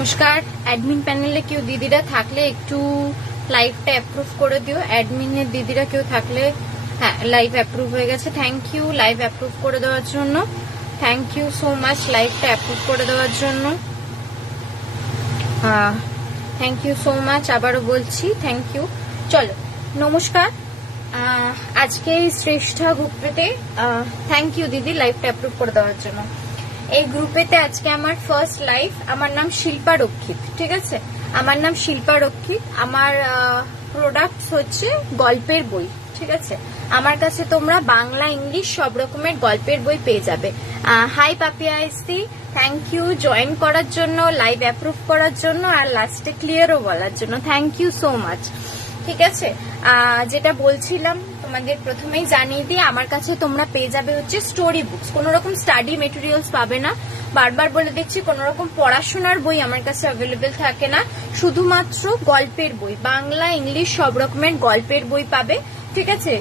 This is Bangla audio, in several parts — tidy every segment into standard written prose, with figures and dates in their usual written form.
নমস্কার। অ্যাডমিন প্যানেলে কেউ দিদিরা থাকলে একটু লাইভটা অ্যাপ্রুভ করে দিও। অ্যাডমিনের দিদিরা কেউ থাকলে, হ্যাঁ লাইভ অ্যাপ্রুভ হয়ে গেছে। থ্যাংক ইউ লাইভ অ্যাপ্রুভ করে দেওয়ার জন্য। থ্যাংক ইউ সো মাচ লাইভটা অ্যাপ্রুভ করে দেওয়ার জন্য। থ্যাংক ইউ সো মাচ, আবারও বলছি থ্যাংক ইউ। চলো নমস্কার। আজকে এই শ্রেষ্ঠা গ্রুপেতে থ্যাংক ইউ দিদি লাইভটা অ্যাপ্রুভ করে দেওয়ার জন্য। এই গ্রুপেতে আজকে আমার ফার্স্ট লাইভ। আমার নাম শিল্পা রক্ষিত, ঠিক আছে? আমার নাম শিল্পা রক্ষিত। আমার প্রোডাক্টস হচ্ছে গল্পের বই, ঠিক আছে? আমার কাছে তোমরা বাংলা ইংলিশ সব রকমের গল্পের বই পেয়ে যাবে। হাই পাপিয়া আইসি, থ্যাংক ইউ জয়েন করার জন্য, লাইভ অ্যাপ্রুভ করার জন্য, আর লাস্টে ক্লিয়ারও বলার জন্য থ্যাংক ইউ সো মাচ, ঠিক আছে? যেটা বলছিলাম তোমাদের প্রথমেই জানিয়ে দিই, আমার কাছে তোমরা পেয়ে যাবে হচ্ছে স্টোরি বুকস। কোন রকম স্টাডি মেটেরিয়ালস পাবে না। বারবার বলে দিচ্ছি, কোন রকম পড়াশোনার বই আমার কাছে অ্যাভেলেবেল থাকে না। শুধুমাত্র গল্পের বই, বাংলা ইংলিশ সব রকমের গল্পের বই পাবে, ঠিক আছে?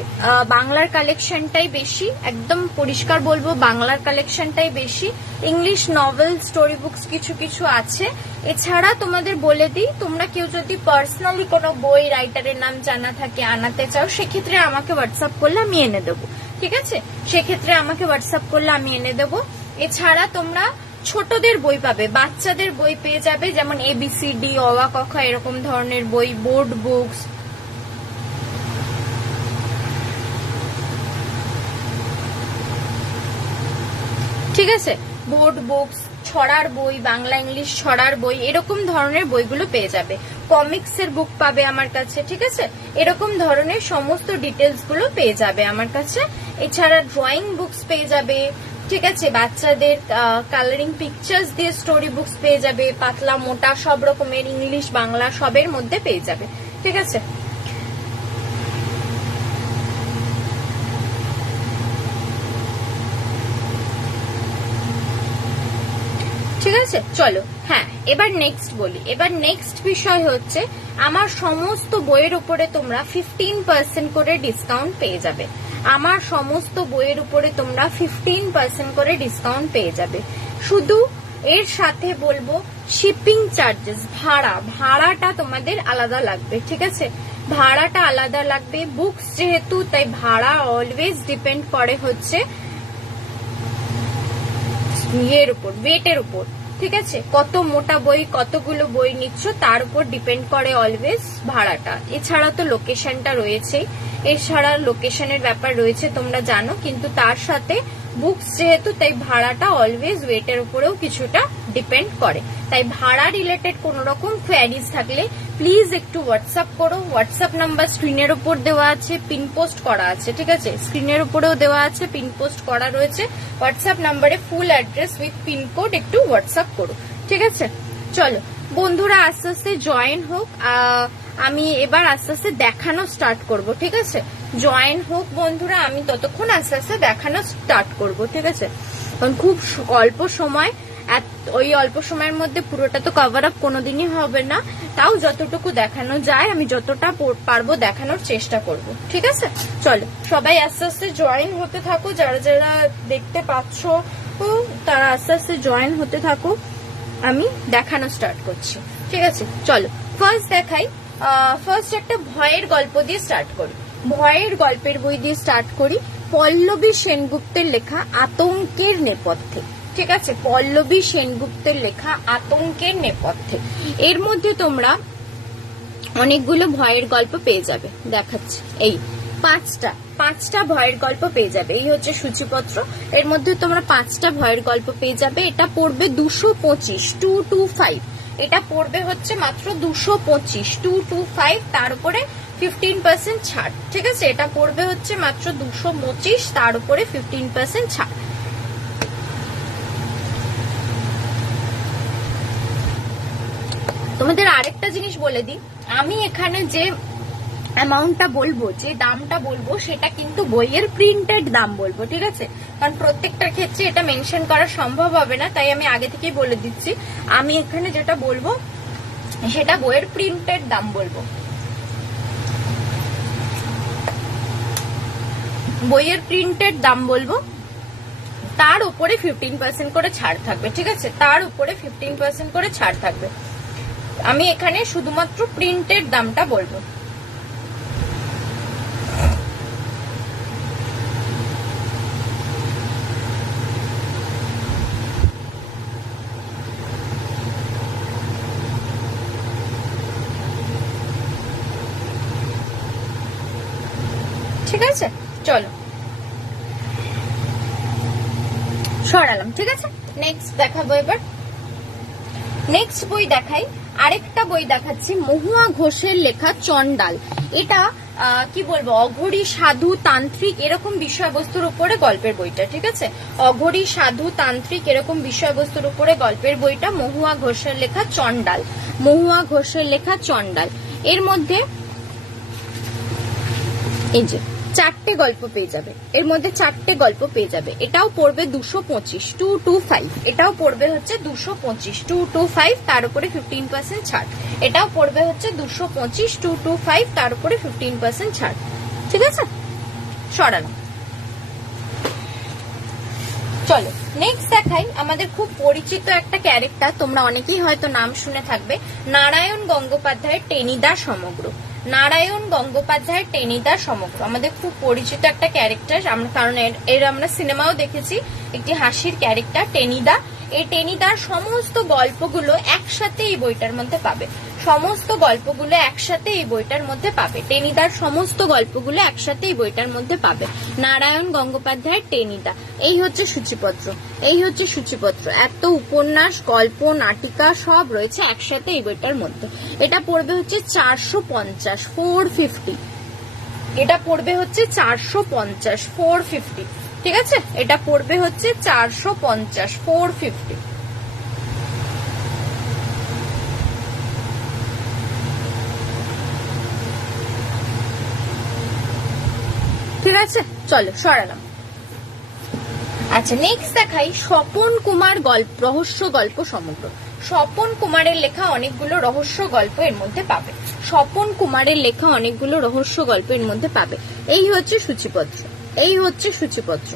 বাংলার কালেকশনটাই বেশি, একদম পরিষ্কার বলবো বাংলার কালেকশনটাই বেশি। ইংলিশ নভেল স্টোরি বুকস কিছু কিছু আছে। এছাড়া তোমাদের বলে দিই, তোমরা কেউ যদি পার্সোনালি কোনো বই রাইটারের নাম জানা থাকে আনাতে চাও, সেক্ষেত্রে আমাকে হোয়াটসঅ্যাপ করলে আমি এনে দেবো, ঠিক আছে? সেক্ষেত্রে আমাকে হোয়াটসঅ্যাপ করলে আমি এনে দেবো। এছাড়া তোমরা ছোটদের বই পাবে, বাচ্চাদের বই পেয়ে যাবে, যেমন ABCD অ আ ক খ এরকম ধরনের বই, বোর্ড বুকস, ঠিক আছে? বোর্ড বুকস, ছড়ার বই, বাংলা ইংলিশ ছড়ার বই, এরকম ধরনের বইগুলো পেয়ে যাবে। কমিক্স এর বুক পাবে আমার কাছে, ঠিক আছে? এরকম ধরনের সমস্ত ডিটেলস গুলো পেয়ে যাবে আমার কাছে। এছাড়া ড্রয়িং বুকস পেয়ে যাবে, ঠিক আছে? বাচ্চাদের কালারিং পিকচার্স দিয়ে স্টোরি বুকস পেয়ে যাবে, পাতলা মোটা সব রকমের, ইংলিশ বাংলা সবের মধ্যে পেয়ে যাবে, ঠিক আছে? ঠিক আছে, চলো। হ্যাঁ, এবার নেক্সট বলি। এবার নেক্সট বিষয় হচ্ছে, আমার সমস্ত বইয়ের উপরে তোমরা 15% করে ডিসকাউন্ট পেয়ে যাবে। আমার সমস্ত বইয়ের উপরে তোমরা 15% করে ডিসকাউন্ট পেয়ে যাবে। শুধু এর সাথে বলবো শিপিং চার্জেস, ভাড়াটা তোমাদের আলাদা লাগবে, ঠিক আছে? ভাড়াটা আলাদা লাগবে। বুকস যেহেতু, তাই ভাড়া অলওয়েজ ডিপেন্ড করে হচ্ছে ইয়ের উপর, ওয়েটের উপর, ঠিক আছে? কত মোটা বই, কতগুলো বই নিচ্ছ তার উপর ডিপেন্ড করে অলওয়েজ ভাড়াটা। এছাড়া তো লোকেশনটা রয়েছে, এছাড়া লোকেশনের ব্যাপার রয়েছে তোমরা জানো, কিন্তু তার সাথে বুকস যেহেতু, তাই ভাড়াটা অলওয়েজ ওয়েটের উপরেও কিছুটা ডিপেন্ড করে। তাই ভাড়া রিলেটেড কোন রকম কোয়ারিজ থাকলে প্লিজ একটু হোয়াটসঅ্যাপ করো। হোয়াটসঅ্যাপ নাম্বার স্ক্রিনের উপর দেওয়া আছে, পিন পোস্ট করা আছে, ঠিক আছে? স্ক্রিনের উপরেও দেওয়া আছে, পিন পোস্ট করা রয়েছে। হোয়াটসঅ্যাপ নাম্বারে ফুল অ্যাড্রেস উইথ পিনকোড একটু হোয়াটসঅ্যাপ করো, ঠিক আছে? চলো বন্ধুরা, আস্তে আস্তে জয়েন হোক। আমি এবার আস্তে আস্তে দেখানো স্টার্ট করব, ঠিক আছে? জয়েন হোক বন্ধুরা, আমি ততক্ষণ আস্তে আস্তে দেখানো স্টার্ট করব, ঠিক আছে? কারণ খুব অল্প সময়, ওই অল্প সময়ের মধ্যে পুরোটা তো কভার আপ কোনোদিনই হবে না। তাও যতটুকু দেখানো যায় আমি যতটা পারবো দেখানোর চেষ্টা করব, ঠিক আছে? চলো সবাই আস্তে আস্তে জয়েন হতে থাকো। যারা যারা দেখতে পাচ্ছ তারা আস্তে আস্তে জয়েন হতে থাকো। আমি দেখানো স্টার্ট করছি, ঠিক আছে? চলো ফার্স্ট দেখাই। ফার্স্ট একটা ভয়ের গল্প দিয়ে স্টার্ট করি। ভয়ের গল্পের বই দিয়ে স্টার্ট করি। পল্লবী সেনগুপ্তের লেখা আতঙ্কের নেপথ্যে, ঠিক আছে? পল্লবী সেনগুপ্তের লেখা আতঙ্কের নেপথ্যে। এর মধ্যে তোমরা অনেকগুলো ভয়ের গল্প পেয়ে যাবে, দেখাচ্ছি। এই পাঁচটা ভয়ের গল্প পেয়ে যাবে। এই হচ্ছে সূচিপত্র। এর মধ্যে তোমরা 5টা ভয়ের গল্প পেয়ে যাবে। এটা পড়বে 225, 225। এটা পড়বে হচ্ছে মাত্র 225, 225। তার উপরে 15% ছাড়, ঠিক আছে? এটা পড়বে হচ্ছে মাত্র 225, তার উপরে 15% ছাড়। তোমাদের আরেকটা জিনিস বলে দিই, আমি এখানে যে অ্যামাউন্টটা বলবো, যে দামটা বলবো, সেটা কিন্তু বইয়ের প্রিন্টেড দাম বলবো, ঠিক আছে? কারণ প্রত্যেকটার ক্ষেত্রে এটা মেনশন করা সম্ভব হবে না, তাই আমি আগে থেকেই বলে দিচ্ছি। আমি এখানে যেটা বলবো সেটা বইয়ের প্রিন্টেড দাম বলবো। বইয়ের প্রিন্টেড দাম বলবো, তার উপরে 15% করে ছাড় থাকবে, ঠিক আছে? তার উপরে 15% করে ছাড় থাকবে। আমি এখানে শুধুমাত্র প্রিন্টের দামটা বলবো। ঠিক আছে, চলো সরালাম। ঠিক আছে, নেক্সট দেখাবো। এবার নেক্সট বই দেখাই, আরেকটা বই দেখাচ্ছি মহুয়া ঘোষের লেখা চন্ডাল। এটা কি বলবো, অঘরী সাধু তান্ত্রিক এরকম বিষয়বস্তুর উপরে গল্পের বইটা। ঠিক আছে, অঘরী সাধু তান্ত্রিক এরকম বিষয়বস্তুর উপরে গল্পের বইটা, মহুয়া ঘোষের লেখা চন্ডাল। মহুয়া ঘোষের লেখা চন্ডাল, এর মধ্যে এই যে 4টে গল্প পেয়ে যাবে, এর মধ্যে 4টে গল্প পেয়ে যাবে। এটাও পড়বে 225, 225। এটাও পড়বে হচ্ছে 225, 225, তার উপরে 15% ছাড়। এটাও পড়বে হচ্ছে 225, 225, তার উপরে 15% ছাড়। ঠিক আছে, সরানো। চলো নেক্সট দেখাই, আমাদের খুব পরিচিত একটা ক্যারেক্টার, তোমরা অনেকেই হয়তো নাম শুনে থাকবে, নারায়ণ গঙ্গোপাধ্যায়ের টেনিদা সমগ্র। নারায়ণ গঙ্গোপাধ্যায়ের টেনিদা সমগ্র আমাদের খুব পরিচিত একটা ক্যারেক্টার, কারণ এর আমরা সিনেমাও দেখেছি। একটি হাসির ক্যারেক্টার টেনিদা। এই টেনিদার সমস্ত গল্পগুলো একসাথে এই বইটার মধ্যে পাবে। সমস্ত গল্পগুলো একসাথে এই বইটার মধ্যে পাবে। টেনিদার সমস্ত গল্পগুলো একসাথে এই বইটার মধ্যে পাবে। নারায়ণ গঙ্গোপাধ্যায়ের টেনিদা, এই হচ্ছে সূচিপত্র। এই হচ্ছে সূচিপত্র, এত উপন্যাস, গল্প, নাটিকা সব রয়েছে একসাথে এই বইটার মধ্যে। এটা পড়বে হচ্ছে 450, 450। এটা পড়বে হচ্ছে 450, 450। ঠিক আছে, এটা পড়বে হচ্ছে 450, 450। ঠিক আছে, চলো সরালাম। আচ্ছা, নেক্সট দেখাই স্বপন কুমার গল্প, রহস্য গল্প সমগ্র। স্বপন কুমারের লেখা অনেকগুলো রহস্য গল্প এর মধ্যে পাবে। স্বপন কুমারের লেখা অনেকগুলো রহস্য গল্প এর মধ্যে পাবে। এই হচ্ছে সূচিপত্র, এই হচ্ছে সূচিপত্র।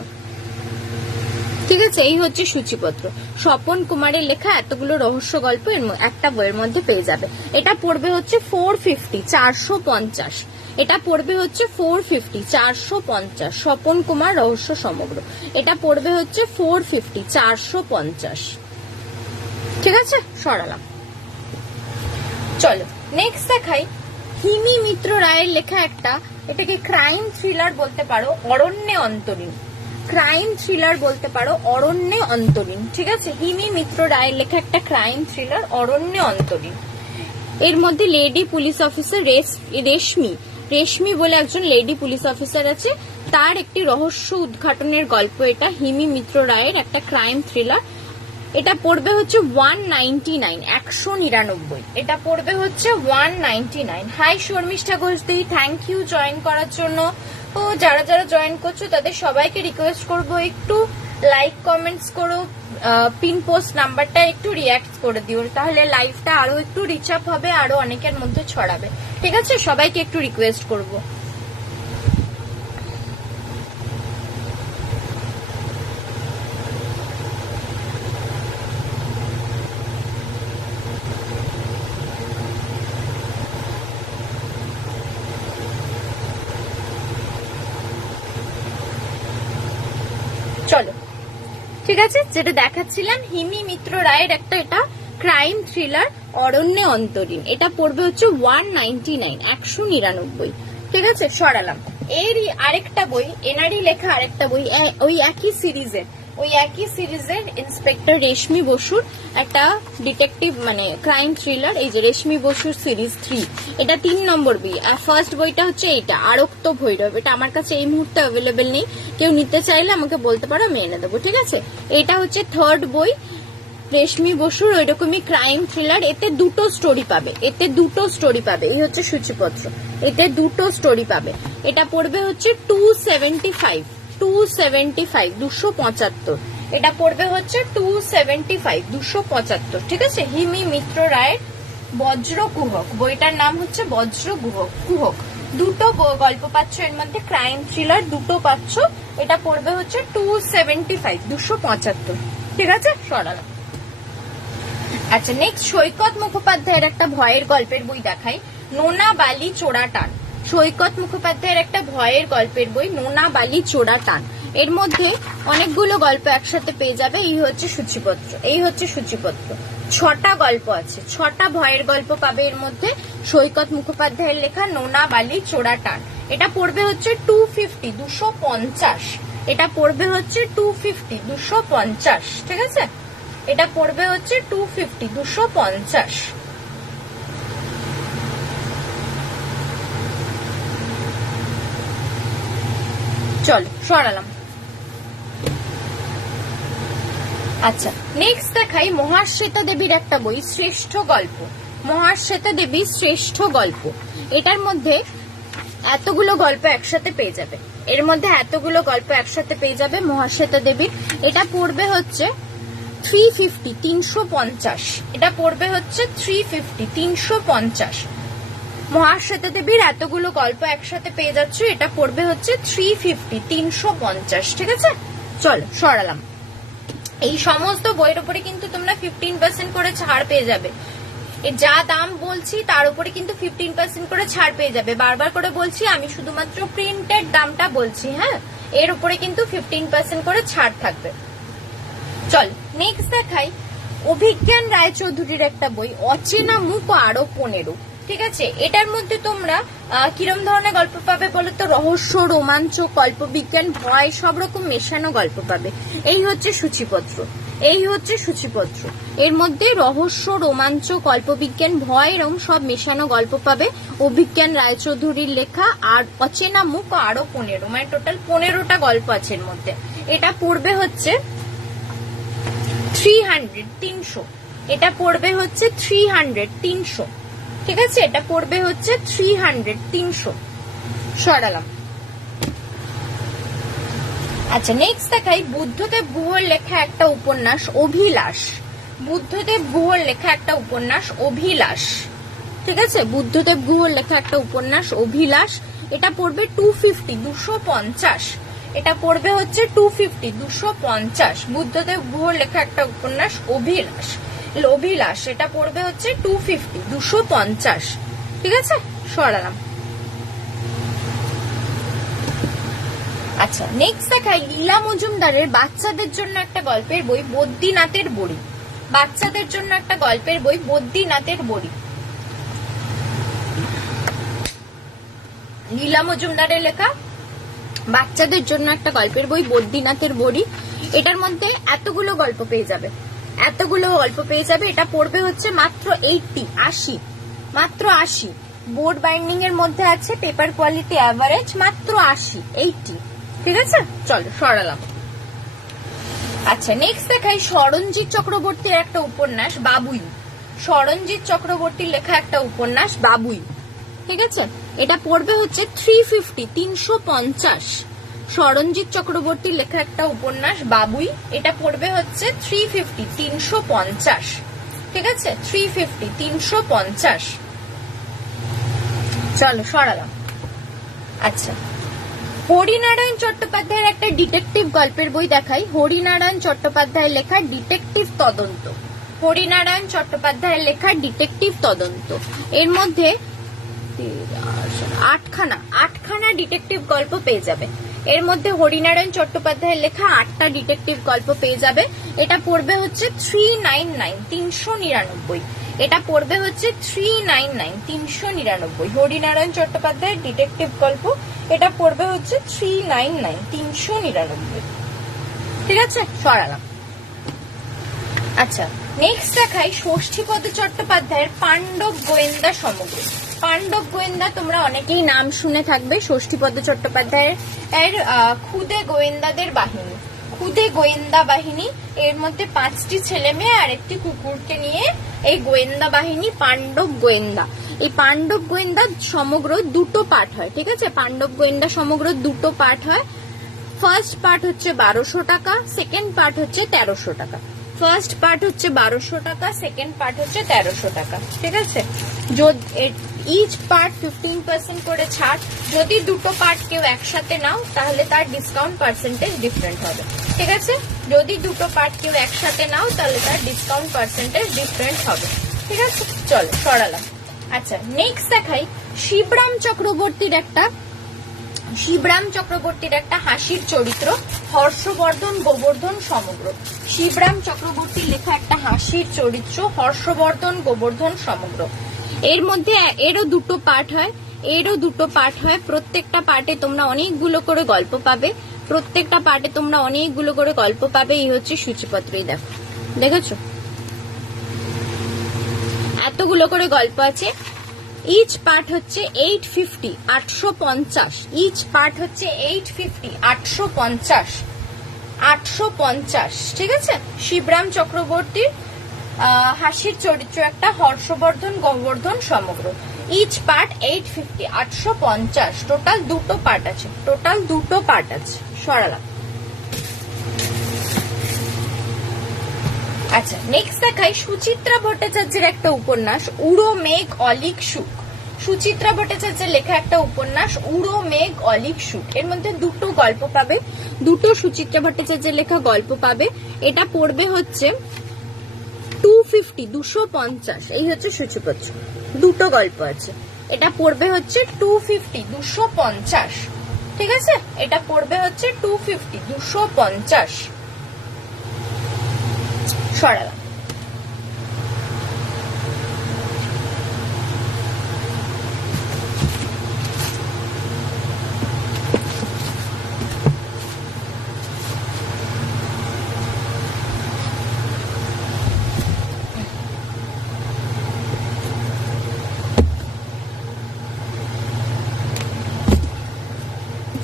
ঠিক আছে, এই হচ্ছে সূচিপত্র। স্বপন কুমারের লেখা এতগুলো রহস্য গল্প একটা বইয়ের মধ্যে পেয়ে যাবে। এটা পড়বে হচ্ছে 450, 450। এটা পড়বে হচ্ছে 450, 450। স্বপন কুমার রহস্য সমগ্র, এটা পড়বে হচ্ছে 450, 450। ঠিক আছে, সরালাম। চলো নেক্সট দেখাই হিমি মিত্র রায়ের লেখা একটা, এটাকে ক্রাইম থ্রিলার বলতে পারো, অরণ্যে অন্তরীণ। ক্রাইম থ্রিলার বলতে পারো, অরণ্যে অন্তরীণ। ঠিক আছে, হিমি মিত্র রায়ের লেখা একটা ক্রাইম থ্রিলার, অরণ্যে অন্তরীণ। এর মধ্যে লেডি পুলিশ অফিসার রেশমি বলে একজন লেডি পুলিশ অফিসার আছে, তার একটি রহস্য উদ্ঘাটনের গল্প। এটা হিমি মিত্র রায়ের একটা ক্রাইম থ্রিলার। এটা পড়বে হচ্ছে 199, 199। এটা পড়বে হচ্ছে 199। হাই শর্মিষ্ঠা ঘোষদি, থ্যাংক ইউ জয়েন করার জন্য। ও যারা যারা জয়েন করছো তাদের সবাইকে রিকোয়েস্ট করবো একটু লাইক কমেন্টস করো, পিন পোস্ট নাম্বারটা একটু রিয়াক্ট করে দিও, তাহলে লাইভটা আরো একটু রিচ আপ হবে, আরো অনেকের মধ্যে ছড়াবে। ঠিক আছে, সবাইকে একটু রিকোয়েস্ট করবো। চলো ঠিক আছে, যেটা দেখাচ্ছিলাম হিমি মিত্র রায়ের একটা এটা ক্রাইম থ্রিলার, অরণ্যে অন্তরীণ। এটা পড়বে হচ্ছে 199, 199। ঠিক আছে, সরালাম। এরই আরেকটা বই, এনারই লেখা আরেকটা বই, ওই একই সিরিজের ইন্সপেক্টর রেশমি বসুর একটা ডিটেকটিভ মানে ক্রাইম থ্রিলার। এই যে রেশমি বসুর সিরিজ 3, এটা 3 নম্বর বই। ফার্স্ট বইটা হচ্ছে এইটা আরক্ত ভৈরব। এটা আমার কাছে এই মুহূর্তে অ্যাভেলেবেল নেই, কেউ নিতে চাইলে আমাকে বলতে পারো, আমি এনে দেবো। ঠিক আছে, এটা হচ্ছে থার্ড বই রেশমি বসুর, ওইরকমই ক্রাইম থ্রিলার। এতে দুটো স্টোরি পাবে, এতে দুটো স্টোরি পাবে। এই হচ্ছে সূচিপত্র, এতে দুটো স্টোরি পাবে। এটা পড়বে হচ্ছে 275, 275। এটা পড়বে হচ্ছে 275, 275। ঠিক আছে, হিমি মিত্র রায়ের বজ্র কুহক, বইটার নাম হচ্ছে বজ্র কুহক। দুটো গল্প পাচ্ছ এর মধ্যে, ক্রাইম থ্রিলার দুটো পাচ্ছ। এটা পড়বে হচ্ছে 275, 275। ঠিক আছে, সরালাম। আচ্ছা, নেক্সট সৈকত মুখোপাধ্যায়ের একটা ভয়ের গল্পের বই দেখাই, নোনা বালি চোরা টান। সৈকত মুখোপাধ্যায়ের একটা ভয়ের গল্পের বই, নোনা বালি চোরা টান। এর মধ্যে অনেকগুলো গল্প একসাথে পেয়ে যাবে। এই হচ্ছে সূচিপত্র, এই হচ্ছে সূচিপত্র। 6টা গল্প আছে, 6টা ভয়ের গল্প পাবে এর মধ্যে। সৈকত মুখোপাধ্যায়ের লেখা নোনা বালি চোরা টান। এটা পড়বে হচ্ছে 250, 250। এটা পড়বে হচ্ছে 250, 250। ঠিক আছে, এটা পড়বে হচ্ছে 250, 250। চলো সরালাম। আচ্ছা, নেক্সট দেখাই মহাশ্বেতা দেবীর একটা বই, শ্রেষ্ঠ গল্প। মহাশ্বেতা দেবীর শ্রেষ্ঠ গল্প। এটার মধ্যে এতগুলো গল্প একসাথে পেয়ে যাবে, এর মধ্যে এতগুলো গল্প একসাথে পেয়ে যাবে মহাশ্বেতা দেবীর। এটা পড়বে হচ্ছে 350, 350। এটা পড়বে হচ্ছে 350, 350। মহাশ্বেতা দেবীর এতগুলো গল্প একসাথে পেয়ে যাচ্ছে, এটা পড়বে হচ্ছে 350, 350। ঠিক আছে, চলো সরালাম। এই সমস্ত বইয়ের উপরে কিন্তু তোমরা 15% করে ছাড় পেয়ে যাবে। যা দাম বলছি তার উপরে কিন্তু 15% করে ছাড় পেয়ে যাবে। বারবার করে বলছি, আমি শুধুমাত্র প্রিন্টেড দামটা বলছি। হ্যাঁ, এর উপরে কিন্তু 15% করে ছাড় থাকবে। চল নেক্সট দেখাই অভিজ্ঞান রায়চৌধুরীর একটা বই, অচেনা মুখ ও আরো 15। ঠিক আছে, এটার মধ্যে তোমরা কিরম ধরনের গল্প পাবে বলো তো? রহস্য, রোমাঞ্চ, কল্পবিজ্ঞান, ভয়, সব রকম মেশানো গল্প পাবে। এই হচ্ছে সূচিপত্র, এই হচ্ছে সূচিপত্র। এর মধ্যে রহস্য, রোমাঞ্চ, কল্পবিজ্ঞান, ভয় এরকম সব মেশানো গল্প পাবে। অভিজ্ঞান রায়চৌধুরীর লেখা। আর অচেনা মুখ ও আরো 15, মানে টোটাল 15টা গল্প আছে এর মধ্যে। এটা পড়বে হচ্ছে 300, 300। এটা পড়বে হচ্ছে 300, 300। ঠিক আছে, এটা পড়বে হচ্ছে 300, 300। সরালাম। আচ্ছা, নেক্সট দেখাই বুদ্ধদেব গুহর লেখা একটা উপন্যাস, অভিলাষ। বুদ্ধদেব গুহর লেখা একটা উপন্যাস, অভিলাষ। ঠিক আছে, বুদ্ধদেব গুহর লেখা একটা উপন্যাস, অভিলাষ। এটা পড়বে 250, 250। এটা পড়বে হচ্ছে 250, 250। বুদ্ধদেব গুহর লেখা একটা উপন্যাস, অভিলাষ। অভিলাষ এটা পড়বে হচ্ছে 250, 250। ঠিক আছে, সরালাম। আচ্ছা, নেক্সট দেখাই লীলা মজুমদারের বাচ্চাদের জন্য একটা গল্পের বই, বদ্রীনাথের বড়ি। বাচ্চাদের জন্য একটা গল্পের বই, বদ্রীনাথের বড়ি। লীলা মজুমদারের লেখা বাচ্চাদের জন্য একটা গল্পের বই, বদ্রীনাথের বড়ি। এটার মধ্যে এতগুলো গল্প পেয়ে যাবে, এতগুলো গল্প পেয়ে যাবে। এটা পড়বে হচ্ছে মাত্র 80, 80, মাত্র 80। বোর্ড বাইন্ডিং এর মধ্যে আছে, পেপার কোয়ালিটি অ্যাভারেজ, মাত্র 80, 80। ঠিক আছে, চলো সরালাম। আচ্ছা, নেক্সট দেখাই সরঞ্জিৎ চক্রবর্তীর একটা উপন্যাস, বাবুই। সরঞ্জিৎ চক্রবর্তীর লেখা একটা উপন্যাস, বাবুই। ঠিক আছে, এটা পড়বে হচ্ছে 350, 350। সরঞ্জিৎ চক্রবর্তীর লেখা একটা উপন্যাস, বাবুই। এটা পড়বে হচ্ছে 350, 350। ঠিক আছে, 350, 350। চলো সরালাম। আচ্ছা, হরিনারায়ণ চট্টোপাধ্যায়ের একটা ডিটেকটিভ গল্পের বই দেখাই, হরিনারায়ণ চট্টোপাধ্যায়ের লেখা ডিটেকটিভ তদন্ত। হরিনারায়ণ চট্টোপাধ্যায়ের লেখা ডিটেকটিভ তদন্ত। এর মধ্যে 8খানা ডিটেকটিভ গল্প পেয়ে যাবে। এর মধ্যে হরিনারায়ণ চট্টোপাধ্যায়ের লেখা 8টা ডিটেকটিভ গল্প পেয়ে যাবে। এটা পড়বে হচ্ছে 399, 399। এটা পড়বে হচ্ছে 399, 399। হরিনারায়ণ চট্টোপাধ্যায়ের ডিটেকটিভ গল্প, এটা পড়বে হচ্ছে 399, 399। ঠিক আছে, সরালাম। আচ্ছা, নেক্সট দেখাই ষষ্ঠীপদ চট্টোপাধ্যায়ের পাণ্ডব গোয়েন্দা সমগ্র। পাণ্ডব গোয়েন্দা তোমরা অনেকেই নাম শুনে থাকবে। ষষ্ঠীপদ চট্টোপাধ্যায়ের খুদে গোয়েন্দাদের বাহিনী, খুদে গোয়েন্দা বাহিনী। এর মধ্যে 5টি ছেলে মেয়ে আর একটি কুকুরকে নিয়ে এই গোয়েন্দা বাহিনী, পাণ্ডব গোয়েন্দা। এই পাণ্ডব গোয়েন্দা সমগ্র 2টো পার্ট হয়। ঠিক আছে, পাণ্ডব গোয়েন্দা সমগ্র 2টো পার্ট হয়। ফার্স্ট পার্ট হচ্ছে 1200 টাকা, সেকেন্ড পার্ট হচ্ছে 1300 টাকা। ফার্স্ট পার্ট হচ্ছে 1200 টাকা, সেকেন্ড পার্ট হচ্ছে 1300 টাকা। ঠিক আছে, ইচ পার্ট 15% করে ছাড়। যদি দুটো পার্ট কেউ একসাথে নাও তাহলে তার ডিসকাউন্ট পার্সেন্টেজ ডিফারেন্ট হবে, ঠিক আছে? যদি দুটো পার্ট কেউ একসাথে নাও তাহলে তার ডিসকাউন্ট পার্সেন্টেজ ডিফারেন্ট হবে, ঠিক আছে? চলো সরালাম। আচ্ছা, নেক্সট দেখাই শিবরাম চক্রবর্তীর একটা হাসির চরিত্র, হর্ষবর্ধন গোবর্ধন সমগ্র। শিবরাম চক্রবর্তীর লেখা একটা হাসির চরিত্র, হর্ষবর্ধন গোবর্ধন সমগ্র। এর মধ্যে এরও দুটো পার্ট হয়, প্রত্যেকটা পার্টে তোমরা অনেকগুলো করে গল্প পাবে, এই হচ্ছে সূচিপত্রই। দেখেছো এতগুলো করে গল্প আছে। ইচ পার্ট হচ্ছে 850, 850। ইচ পার্ট হচ্ছে 850, 850, ঠিক আছে? শিবরাম চক্রবর্তীর হাসির চরিত্র একটা, হর্ষবর্ধন গোবর্ধন সমগ্র। Each part 850, 850। টোটাল দুটো পার্ট আছে। সরালাম। আচ্ছা, নেক্সট দেখাই সুচিত্রা ভট্টাচার্যের একটা উপন্যাস, উড়ো মেঘ অলিক সুখ। সুচিত্রা ভট্টাচার্যের লেখা একটা উপন্যাস, উড়ো মেঘ অলিক সুখ। এর মধ্যে দুটো গল্প পাবে, দুটো সুচিত্রা ভট্টাচার্যের লেখা গল্প পাবে। এটা পড়বে হচ্ছে 250, 250। এই হচ্ছে সূচিপত্র, দুটো গল্প আছে। এটা পড়বে হচ্ছে 250, 250, ঠিক আছে? এটা পড়বে হচ্ছে 250, 250। সরালাম।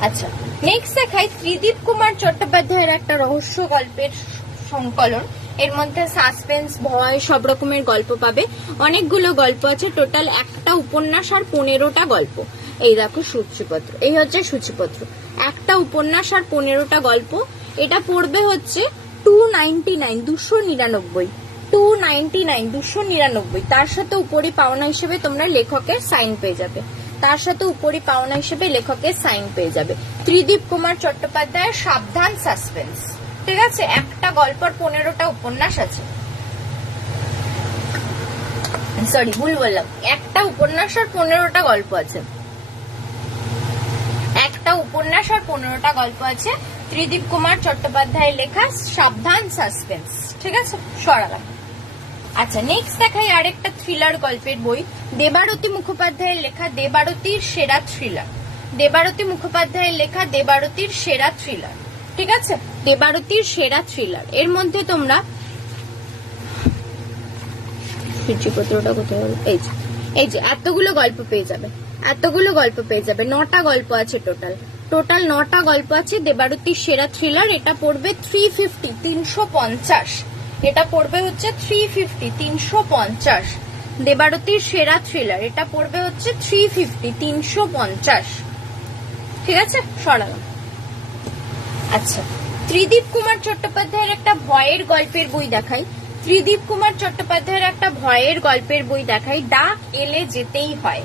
আচ্ছা, নেক্সট দেখাই ত্রিদীপ কুমার চট্টোপাধ্যায়ের একটা রহস্য গল্পের সংকলন। এর মধ্যে সাসপেন্স, ভয়, সব রকমের গল্প পাবে। অনেকগুলো গল্প আছে, টোটাল একটা উপন্যাস আর 15টা গল্প। এই দেখো সূচিপত্র, এই হচ্ছে সূচিপত্র। একটা উপন্যাস আর 15টা গল্প। এটা পড়বে হচ্ছে 299, 299, 299, 299। তার সাথে উপরি পাওনা হিসেবে তোমরা লেখকের সাইন পেয়ে যাবে। ত্রিদীপ কুমার চট্টোপাধ্যায়ের সাবধান সাসপেন্স, ঠিক আছে? একটা গল্প আর 15টা উপন্যাস আছে। সরি, ভুল বললাম, একটা উপন্যাস আর 15টা গল্প আছে। ত্রিদীপ কুমার চট্টোপাধ্যায়ের লেখা সাবধান সাসপেন্স, ঠিক আছে? সরালাম। আচ্ছা, নেক্সট দেখাই আরেকটা থ্রিলার গল্পের বই, দেবারতী মুখোপাধ্যায়ের লেখা দেবারতীর সেরা থ্রিলার, ঠিক আছে? দেবারতীর সেরা থ্রিলার। এর মধ্যে তোমরা সূচিপত্রটা কোথায় হলো, এই যে এতগুলো গল্প পেয়ে যাবে। 9টা গল্প আছে টোটাল 9টা গল্প আছে। দেবারতীর সেরা থ্রিলার, এটা পড়বে 350, 350। এটা পড়বে হচ্ছে 350, 350। দেবারতীর সেরা থ্রিলার, এটা পড়বে হচ্ছে 350, 350, ঠিক আছে? সরালাম। আচ্ছা, ত্রিদীপ কুমার চট্টোপাধ্যায়ের একটা ভয়ের গল্পের বই দেখাই। ডাক এলে যেতেই হয়।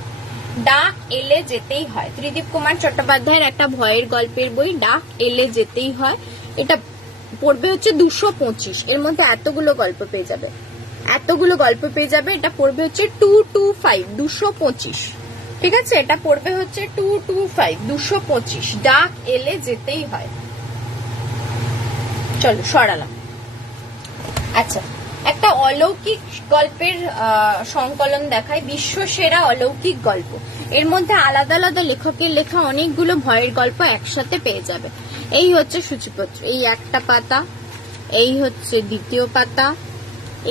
ত্রিদীপ কুমার চট্টোপাধ্যায়ের একটা ভয়ের গল্পের বই, ডাক এলে যেতেই হয়। এটা পড়বে হচ্ছে 225। এর মধ্যে এতগুলো গল্প পেয়ে যাবে। এটা পড়বে হচ্ছে 225, 225, ঠিক আছে? এটা পড়বে হচ্ছে 225, 225। ডাক এলে যেতেই হয়। চলো সরালাম। আচ্ছা, একটা অলৌকিক গল্পের সংকলন দেখায়, বিশ্বসেরা অলৌকিক গল্প। এর মধ্যে আলাদা আলাদা লেখকের লেখা অনেকগুলো ভয়ের গল্প একসাথে পেয়ে যাবে। এই হচ্ছে সূচিপত্র, এই একটা পাতা, এই হচ্ছে দ্বিতীয় পাতা,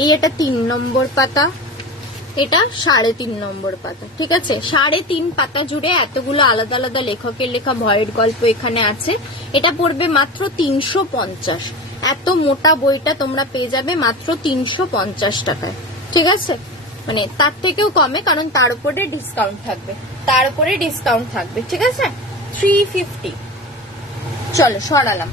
এই এটা 3 নম্বর পাতা, এটা 3.5 নম্বর পাতা, ঠিক আছে? 3.5 পাতা জুড়ে এতগুলো আলাদা আলাদা লেখকের লেখা ভয়ের গল্প এখানে আছে। এটা পড়বে মাত্র 350। এত মোটা বইটা তোমরা পেয়ে যাবে মাত্র 350 টাকায়, ঠিক আছে? মানে তার থেকেও কমে, কারণ তার উপরে ডিসকাউন্ট থাকবে, ঠিক আছে? 350। চলো সরালাম।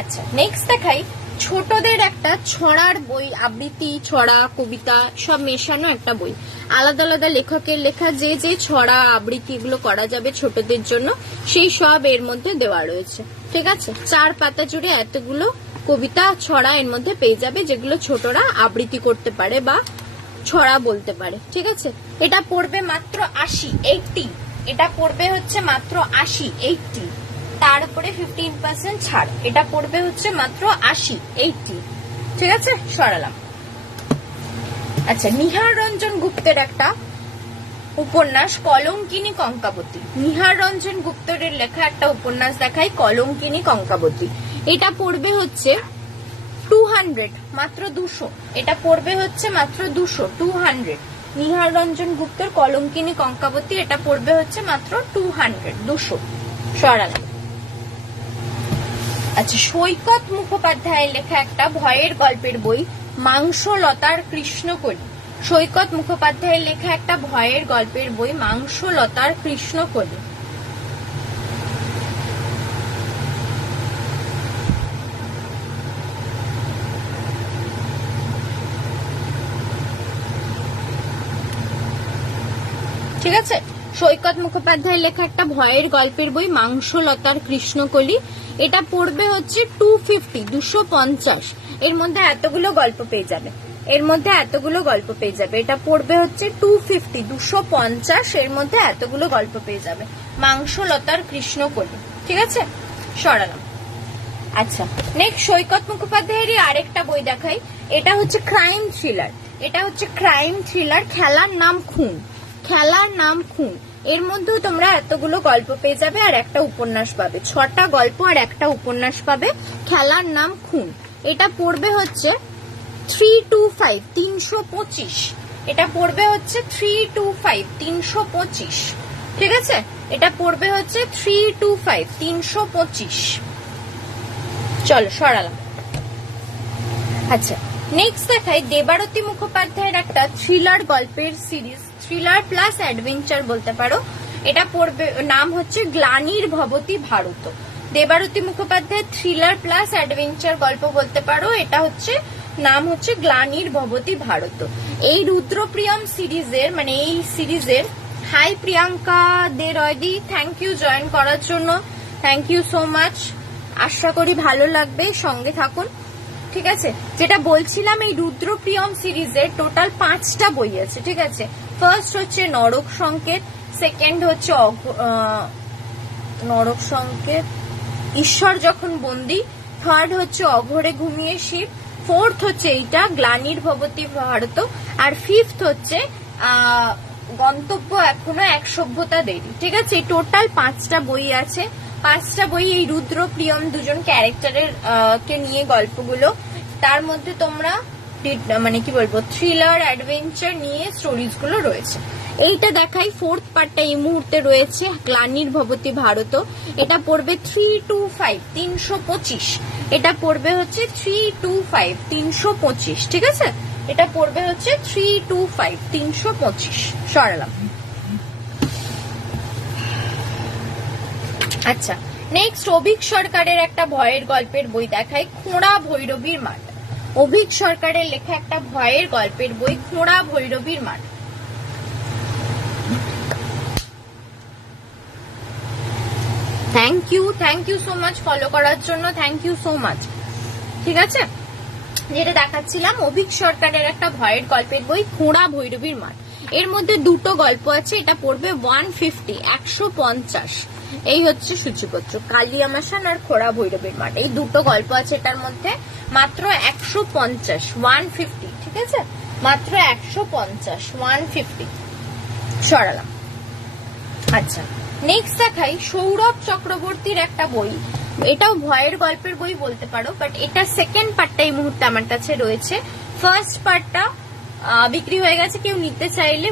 আচ্ছা, নেক্সট দেখাই ছোটদের একটা ছড়ার বই, আবৃত্তি, ছড়া, কবিতা সব মেশানো একটা বই। আলাদা আলাদা লেখকের লেখা যে যে ছড়া, আবৃত্তি এগুলো করা যাবে ছোটদের জন্য, সেই সব এর মধ্যে দেওয়া রয়েছে। ঠিক আছে, 4 পাতা জুড়ে এতগুলো কবিতা, ছড়া এর মধ্যে পেয়ে যাবে, যেগুলো ছোটরা আবৃত্তি করতে পারে বা ছড়া বলতে পারে। ঠিক আছে, এটা পড়বে মাত্র 80। এটা পড়বে হচ্ছে মাত্র 80। তার উপরে 15% ছাড়। এটা পড়বে হচ্ছে মাত্র 80। ঠিক আছে, সরালাম। আচ্ছা, নিহার রঞ্জন গুপ্তের একটা উপন্যাস কলঙ্কিনী কঙ্কাবতী। নিহার রঞ্জন গুপ্তের লেখা একটা উপন্যাস দেখাই, কলঙ্কিনী কঙ্কাবতী। এটা পড়বে হচ্ছে 200, মাত্র 200। এটা পড়বে হচ্ছে মাত্র 200। নিহার রঞ্জন গুপ্তের কলঙ্কিনী কঙ্কাবতী, এটা পড়বে হচ্ছে মাত্র 200। সরালাম। আচ্ছা, সৈকত মুখোপাধ্যায়ের লেখা একটা ভয়ের গল্পের বই, মাংসলতার কৃষ্ণকলি। সৈকত মুখোপাধ্যায়ের লেখা একটা ভয়ের গল্পের বই, মাংসলতার কৃষ্ণকলি। ঠিক আছে, সৈকত মুখোপাধ্যায়ের লেখা একটা ভয়ের গল্পের বই, মাংসলতার কৃষ্ণকলি। এটা পড়বে হচ্ছে 250। এর মধ্যে এতগুলো গল্প পেয়ে যাবে, এটা পড়বে হচ্ছে 250। এর মধ্যে এতগুলো গল্প পেয়ে যাবে, মাংসলতার কৃষ্ণকলি। ঠিক আছে, সরালাম। আচ্ছা, নেক্সট সৈকত মুখোপাধ্যায়েরই আরেকটা বই দেখাই। এটা হচ্ছে ক্রাইম থ্রিলার, খেলার নাম খুন। এর মধ্যেও তোমরা এতগুলো গল্প পেয়ে যাবে আর একটা উপন্যাস পাবে। 6টা গল্প আর একটা উপন্যাস পাবে, খেলার নাম খুন। এটা পড়বে হচ্ছে 325। এটা পড়বে হচ্ছে 325। ঠিক আছে, এটা পড়বে হচ্ছে 325। চলো, সরালাম। আচ্ছা, নেক্সট দেখাই দেবারতী মুখোপাধ্যায়ের একটা থ্রিলার গল্পের সিরিজ, থ্রিলার প্লাস অ্যাডভেঞ্চার বলতে পারো। এটা পড়বে, নাম হচ্ছে গ্লানির ভবতী ভারত। দেবারতী মুখোপাধ্যায়ের থ্রিলার প্লাস অ্যাডভেঞ্চার গল্প বলতে পারো। এটা হচ্ছে নাম হচ্ছে গ্লানির ভবতী ভারত। এই রুদ্রপ্রিয়ম সিরিজের, মানে এই সিরিজের, হাই প্রিয়াঙ্কা দে রয়দি, থ্যাংক ইউ জয়েন করার জন্য, থ্যাংক ইউ সো মাচ। আশা করি ভালো লাগবে, সঙ্গে থাকুন। ঠিক আছে, যেটা বলছিলাম, এই রুদ্রপ্রিয়ম সিরিজের টোটাল 5টা বই আছে। ঠিক আছে, ফার্স্ট হচ্ছে নরক সংকেত, সেকেন্ড হচ্ছে নরক সংকেত, ঈশ্বর যখন বন্দী, থার্ড হচ্ছে অঘরে ঘুমিয়ে শিব, ফোর্থ হচ্ছে এইটা গ্লানির ভবতী ভারত, আর ফিফথ হচ্ছে গন্তব্য এখনো এক সভ্যতা দেরি। ঠিক আছে, এই টোটাল 5টা বই আছে। 5টা বই এই রুদ্রপ্রিয়ম দুজন ক্যারেক্টারের কে নিয়ে গল্পগুলো। তার মধ্যে তোমরা মানে কি বলবো, থ্রিলার অ্যাডভেঞ্চার নিয়ে স্টোরিজ গুলো রয়েছে। এইটা দেখাই, 4th পার্টটা এই মুহূর্তে রয়েছে, গ্লানির ভবতী ভারত। এটা পড়বে 325। এটা পড়বে হচ্ছে 325। ঠিক আছে, এটা পড়বে হচ্ছে 325। সরালাম। আচ্ছা, নেক্সট অভিক সরকারের একটা ভয়ের গল্পের বই দেখাই, খোঁড়া ভৈরবীর মাঠ। অভিক সরকারের লেখা একটা ভয়ের গল্পের বই, খোঁড়া ভৈরবীর মাঠ। Thank you so much follow করার জন্য, থ্যাংক ইউ সো মাচ। ঠিক আছে, যেটা দেখাচ্ছিলাম, অভিক সরকারের একটা ভয়ের গল্পের বই, খোঁড়া ভৈরবীর মাঠ। এর মধ্যে 2টো গল্প আছে। এটা পড়বে 150। এই হচ্ছে সূচিপত্র, কালিয়ামাসান আর খোঁড়া ভৈরবীর মাঠ। এই 2টো গল্প আছে এটার মধ্যে, মাত্র 150, 150। ঠিক আছে, মাত্র 150, 150। সরালাম। আচ্ছা, নেক্সট দেখাই সৌরভ চক্রবর্তীর একটা বই। এটাও ভয়ের গল্পের বই বলতে পারো, বাট এটা সেকেন্ড পার্টটা এই মুহূর্তে আমার কাছে রয়েছে। ফার্স্ট পার্টটা বিক্রি হয়ে গেছে, কেউ নিতে চাইলে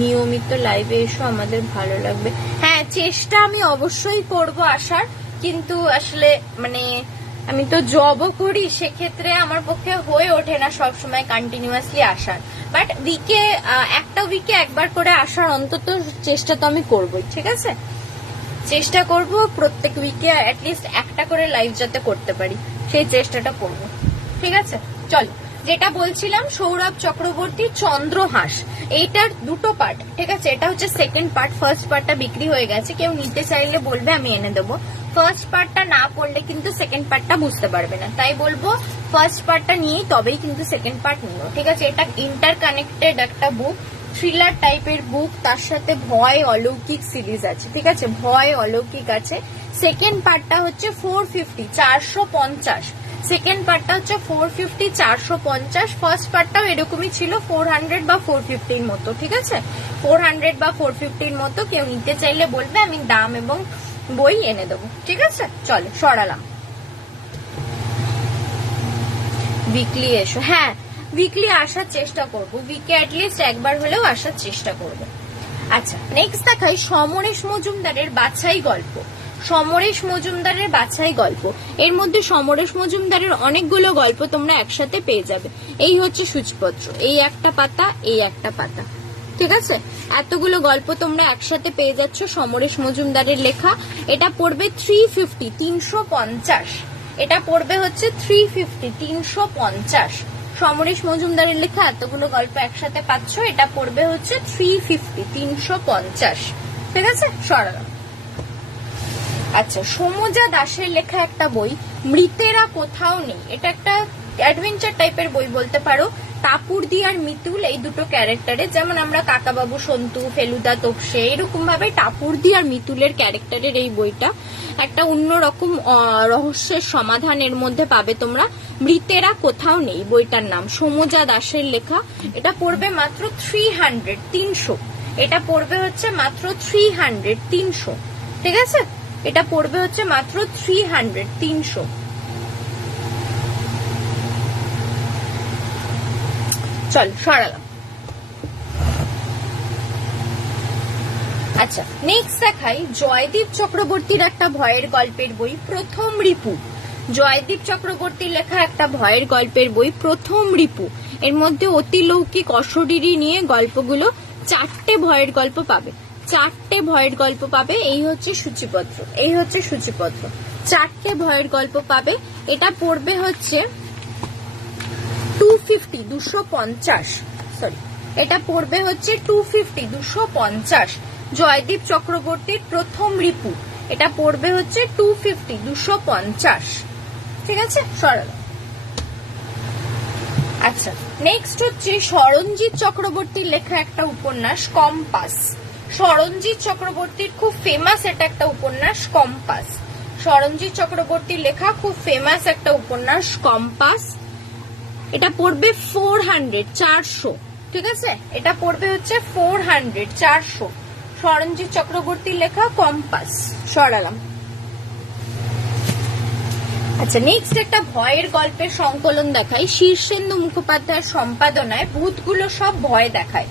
নিয়মিত লাইভে এসো, আমাদের ভালো লাগবে। হ্যাঁ, চেষ্টা আমি অবশ্যই করব আসার, কিন্তু আসলে মানে আমি তো জবও করি, সেক্ষেত্রে আমার পক্ষে হয়ে ওঠে না সবসময় কন্টিনিউয়াসলি আসার। বাট একটা উইকে একবার করে আসার অন্তত চেষ্টা তো আমি করবই। ঠিক আছে, চেষ্টা করব প্রত্যেক উইকে অ্যাটলিস্ট একটা করে লাইভ যাতে করতে পারি, সেই চেষ্টাটা করব। ঠিক আছে, চলো যেটা বলছিলাম, সৌরভ চক্রবর্তী চন্দ্রহাস, এইটার দুটো পার্ট। ঠিক আছে, এটা হচ্ছে সেকেন্ড পার্ট। ফার্স্ট পার্টটা বিক্রি হয়ে গেছে, কেউ নিতে চাইলে বলবে, আমি এনে দেবো। ফার্স্ট পার্টটা না পড়লে কিন্তু সেকেন্ড পার্টটা বুঝতে পারবে না, তাই বলবো ফার্স্ট পার্টটা নিয়েই তবেই কিন্তু সেকেন্ড পার্ট নিও। ঠিক আছে, এটা ইন্টার কানেক্টেড একটা বুক, থ্রিলার টাইপের বুক, তার সাথে ভয় অলৌকিক সিরিজ আছে। ঠিক আছে, ভয় অলৌকিক আছে। সেকেন্ড পার্টটা হচ্ছে 450, 450। সেকেন্ড পার্টটা হচ্ছে 450, 450। ফার্স্ট পার্টটাও এরকমই ছিল, 400 বা 450 মতো। ঠিক আছে, 400 বা 450 মতো। কেউ নিতে চাইলে বলবে, আমি দাম এবং বই এনে দেবো। ঠিক আছে, চলো সরালাম। উইকলি এসো, হ্যাঁ উইকলি আসার চেষ্টা করব, উইকে অ্যাটলিস্ট একবার হলেও আসার চেষ্টা করব। আচ্ছা, নেক্সট দেখাই সমরেশ মজুমদারের বাছাই গল্প। সমরেশ মজুমদারের বাছাই গল্প, এর মধ্যে সমরেশ মজুমদারের অনেকগুলো গল্প তোমরা একসাথে পেয়ে যাবে। এই হচ্ছে সূচিপত্র, এই একটা পাতা, এই একটা পাতা। ঠিক আছে, এতগুলো গল্প তোমরা একসাথে পেয়ে যাচ্ছ সমরেশ মজুমদারের লেখা। এটা পড়বে 350, 350। এটা পড়বে হচ্ছে 350, 350। সমরেশ মজুমদারের লেখা এতগুলো গল্প একসাথে পাচ্ছ, এটা পড়বে হচ্ছে 350, 350। ঠিক আছে, সরালাম। আচ্ছা, সমজা দাসের লেখা একটা বই, মৃতেরা কোথাও নেই। এটা একটা অ্যাডভেঞ্চার টাইপের বই বলতে পারো। টাপুরদি আর মিতুল এই দুটো ক্যারেক্টারে, যেমন আমরা কাকাবাবু, সন্তু, ফেলুদা, তোপসে, এরকম ভাবে টাপুরদি আর মিতুলের ক্যারেক্টারের এই বইটা একটা অন্যরকম রহস্যের সমাধানের মধ্যে পাবে তোমরা। মৃতেরা কোথাও নেই বইটার নাম, সমজা দাসের লেখা। এটা পড়বে মাত্র 300, 300। এটা পড়বে হচ্ছে মাত্র 300, 300। ঠিক আছে, এটা পড়বে হচ্ছে মাত্র 300, 300। চল সরালাম। আচ্ছা, নেক্সট দেখাই জয়দীপ চক্রবর্তীর একটা ভয়ের গল্পের বই, প্রথম রিপু। জয়দীপ চক্রবর্তীর লেখা একটা ভয়ের গল্পের বই, প্রথম রিপু। এর মধ্যে অতিলৌকিক অশরীরী নিয়ে গল্পগুলো, 4টে ভয়ের গল্প পাবে, 4টে ভয়ের গল্প পাবে। এই হচ্ছে সূচিপত্র, এই হচ্ছে সূচিপত্র, 4টে ভয়ের গল্প পাবে। এটা পড়বে হচ্ছে 250, 250। সরি, এটা পড়বে হচ্ছে 250, 250। জয়দীপ চক্রবর্তীর প্রথম রিপু, এটা পড়বে হচ্ছে 250, 250। ঠিক আছে, সরল। আচ্ছা, নেক্সট হচ্ছে সরঞ্জিৎ চক্রবর্তীর লেখা একটা উপন্যাস, কম্পাস। সরঞ্জিৎ চক্রবর্তীর খুব ফেমাস এটা একটা উপন্যাস, কম্পাস। সরঞ্জিৎ চক্রবর্তীর লেখা খুব ফেমাস একটা উপন্যাস, কম্পাস। এটা পড়বে 400, 400। ঠিক আছে, এটা পড়বে হচ্ছে 400, 400। সরঞ্জিৎ চক্রবর্তীর লেখা কম্পাস, সরালাম। আচ্ছা, নেক্সট একটা ভয়ের গল্পের সংকলন দেখাই, শীর্ষেন্দু মুখোপাধ্যায়ের সম্পাদনায়। ভূতগুলো সব ভয় দেখায়,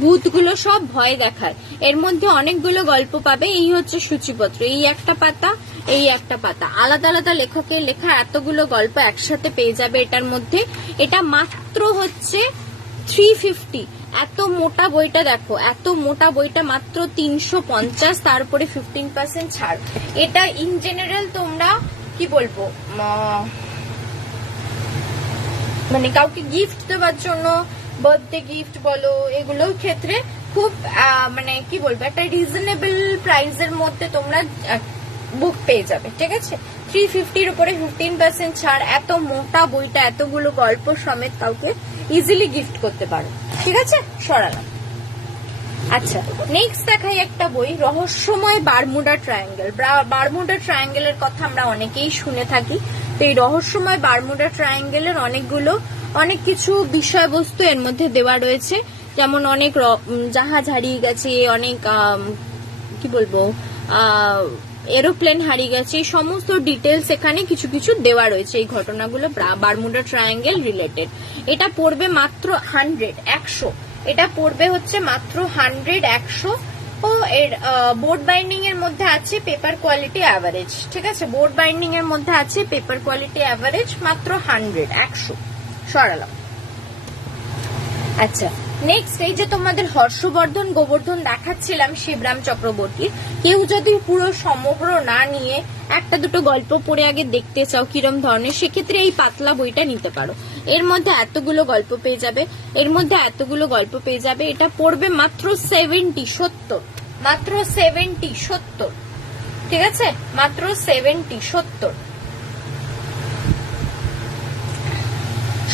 ভূতগুলো সব ভয় দেখায়। এর মধ্যে অনেকগুলো গল্প পাবে। এই হচ্ছে সূচিপত্র, এই একটা পাতা, এই একটা পাতা। আলাদা আলাদা লেখকের লেখা এতগুলো গল্প একসাথে পেয়ে যাবে এটার মধ্যে। এটা মাত্র হচ্ছে 350। এত মোটা বইটা দেখো, এত মোটা বইটা মাত্র 350, তারপরে 15% ছাড়। এটা ইন জেনারেল তোমরা কি বলবো, মানে কাউকে গিফট দেওয়ার জন্য, বার্থডে গিফট বলো, এগুলোর ক্ষেত্রে খুব মানে কি বলবো, একটা রিজনেবল প্রাইসের মধ্যে তোমরা বুক পেয়ে যাবে। ঠিক আছে, 350-র উপরে 15% ছাড়। এত মোটা বইটা এতগুলো গল্প সমেত কাউকে ইজিলি গিফট করতে পারো। ঠিক আছে, সরালাম। আচ্ছা, নেক্সট দেখাই একটা বই, রহস্যময় বারমুডা ট্রায়াঙ্গেল। বারমুডা ট্রায়াঙ্গেলের কথা আমরা অনেকেই শুনে থাকি। তো এই রহস্যময় বারমুডা ট্রায়াঙ্গেলের অনেক কিছু বিষয়বস্তু এর মধ্যে দেওয়া রয়েছে। যেমন অনেক জাহাজ হারিয়ে গেছে, অনেক কি বলবো এরোপ্লেন হারিয়ে গেছে, সমস্ত ডিটেলস এখানে কিছু কিছু দেওয়া রয়েছে। এই ঘটনাগুলো বারমুডা ট্রায়াঙ্গেল রিলেটেড। এটা পড়বে মাত্র 100, 100। এটা পড়বে হচ্ছে মাত্র 100, 100। ও এর বোর্ড বাইন্ডিং এর মধ্যে আছে পেপার কোয়ালিটি অ্যাভারেজ। ঠিক আছে, বোর্ড বাইন্ডিং এর মধ্যে আছে পেপার কোয়ালিটি অ্যাভারেজ, মাত্র 100, 100। সরালাম। আচ্ছা, নেক্সট এই যে তোমাদের হর্ষবর্ধন গোবর্ধন দেখাচ্ছিলাম শিবরাম চক্রবর্তীর, কেউ যদি পুরো সমগ্র না নিয়ে একটা দুটো গল্প পড়ে আগে দেখতে চাও কিরম ধরনের, সেক্ষেত্রে এই পাতলা বইটা নিতে পারো। এর মধ্যে এতগুলো গল্প পেয়ে যাবে, এটা পড়বে মাত্র 70 মাত্র 70 ঠিক আছে, মাত্র 70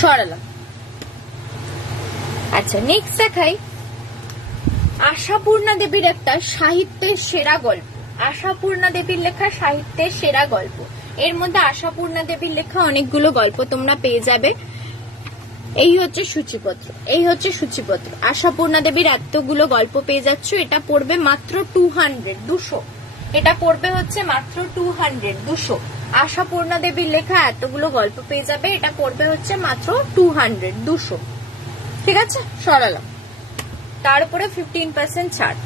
সরালাম। আচ্ছা নেক্সট দেখাই আশাপূর্ণা দেবীর একটা সাহিত্যের সেরা গল্প, আশাপূর্ণা দেবীর লেখা সাহিত্যের সেরা গল্প। এর মধ্যে আশাপূর্ণা দেবীর লেখা অনেকগুলো গল্প তোমরা পেয়ে যাবে। এই হচ্ছে সূচিপত্র, আশাপূর্ণা দেবীর এতগুলো গল্প পেয়ে যাচ্ছ। এটা পড়বে মাত্র 200, এটা পড়বে হচ্ছে মাত্র 200। আশাপূর্ণা দেবীর লেখা এতগুলো গল্প পেয়ে যাবে, এটা পড়বে হচ্ছে মাত্র 200। ঠিক আছে, সরালাম। তার উপরে 15% ছাড়।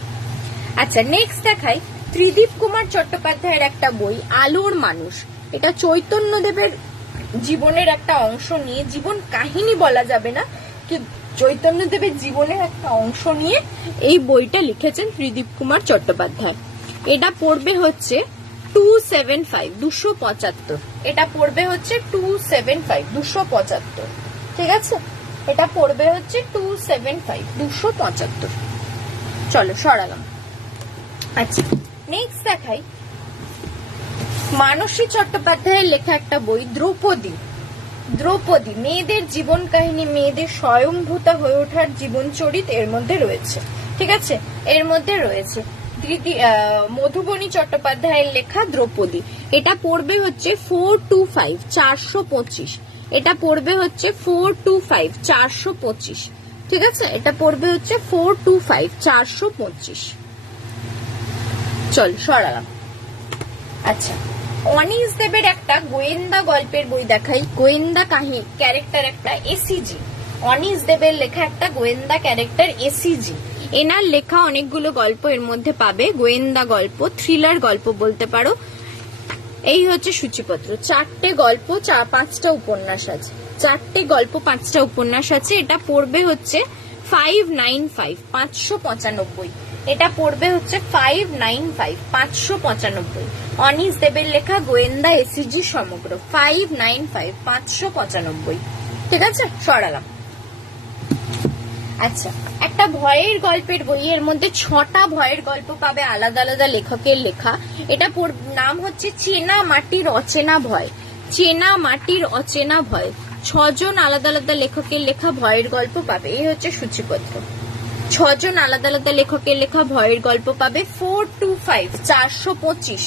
আচ্ছা নেক্সট দেখাই ত্রিদীপ কুমার চট্টোপাধ্যায়ের একটা বই আলোর মানুষ। এটা চৈতন্যদেবের জীবনের একটা অংশ নিয়ে, জীবন কাহিনী বলা যাবে না, চৈতন্যদেবের জীবনের একটা অংশ নিয়ে এই বইটা লিখেছেন ত্রিদীপ কুমার চট্টোপাধ্যায়। এটা পড়বে হচ্ছে 275, এটা পড়বে হচ্ছে 275, ঠিক আছে, এটা পড়বে হচ্ছে 275। চলো সরালাম। আচ্ছা নেক্সট দেখাই মানসী চট্টোপাধ্যায়ের লেখা একটা বই দ্রৌপদী, মেয়েদের জীবন কাহিনী, মেয়েদের স্বয়ংভূতা হয়ে ওঠার জীবন চরিত এর মধ্যে রয়েছে। ঠিক আছে, এর মধ্যে রয়েছে মধুবনী চট্টোপাধ্যায়ের লেখা দ্রৌপদী। এটা পড়বে হচ্ছে 425, এটা পড়বে হচ্ছে 425। ঠিক আছে, এটা পড়বে হচ্ছে 425। চল সরালাম। আচ্ছা অনিশ দেবের একটা গোয়েন্দা গল্পের বই দেখাই, গোয়েন্দা কাহিনী ক্যারেক্টার একটা এসিজি। অনিশ দেবের লেখা একটা গোয়েন্দা ক্যারেক্টার এসিজি। এনার লেখা অনেকগুলো গল্প এর মধ্যে পাবে, গোয়েন্দা গল্প, থ্রিলার গল্প বলতে পারো। এই হচ্ছে সূচিপত্র, 4টে গল্প, 5টা উপন্যাস আছে, 4টে গল্প 5টা উপন্যাস আছে। এটা পড়বে হচ্ছে 595, 595। এটা পড়বে হচ্ছে 595, 595। অনিশ দেবের লেখা গোয়েন্দা এসিজি সমগ্র 595, 595। ঠিক আছে, সরালাম। আচ্ছা একটা ভয়ের গল্পের বইয়ের মধ্যে 6টা ভয়ের গল্প পাবে, আলাদা আলাদা লেখকের লেখা। এটা নাম হচ্ছে চেনা মাটির অচেনা ভয়, চেনা মাটির অচেনা ভয়। 6জন আলাদা আলাদা লেখকের লেখা ভয়ের গল্প পাবে। এই হচ্ছে সূচিপত্র, 6জন আলাদা আলাদা লেখকের লেখা ভয়ের গল্প পাবে। 425, 425,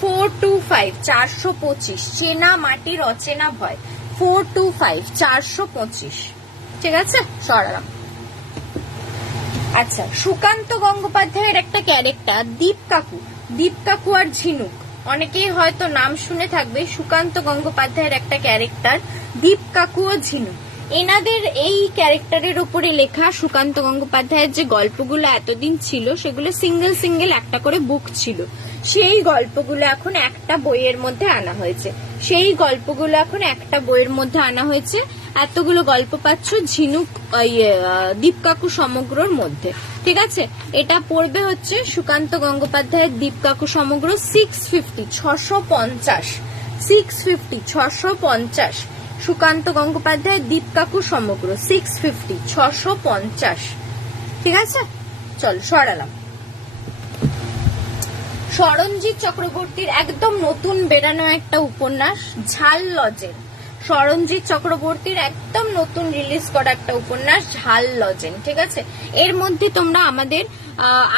425, 425। চেনা মাটির অচেনা ভয় 425, 425। ঠিক আছে, সরালাম। আচ্ছা সুকান্ত গঙ্গোপাধ্যায়ের একটা ক্যারেক্টার দীপ কাকু আর ঝিনুক, অনেকেই হয়তো নাম শুনে থাকবে। সুকান্ত গঙ্গোপাধ্যায়ের একটা ক্যারেক্টার দীপ কাকু ও ঝিনুক, এনাদের এই ক্যারেক্টারের উপরে লেখা সুকান্ত গঙ্গোপাধ্যায়ের যে গল্পগুলো এতদিন ছিল সেগুলো সিঙ্গেল একটা করে বুক ছিল, সেই গল্পগুলো এখন একটা বইয়ের মধ্যে আনা হয়েছে। এতগুলো গল্প পাচ্ছ ঝিনুক দীপ কাকু সমগ্রর মধ্যে। ঠিক আছে, এটা পড়বে হচ্ছে সুকান্ত গঙ্গোপাধ্যায়ের দীপ কাকু সমগ্র 650, 650, 650, 650। সুকান্ত গঙ্গোপাধ্যায়ের দীপ কাকু সমগ্র 650, 650। ঠিক আছে, চল সরালাম। সরঞ্জিৎ চক্রবর্তীর একদম নতুন বেরানো একটা উপন্যাস ঝাল লজেন, সরঞ্জিৎ চক্রবর্তীর একদম নতুন রিলিজ করা একটা উপন্যাস ঝাল লজেন। ঠিক আছে, এর মধ্যে তোমরা আমাদের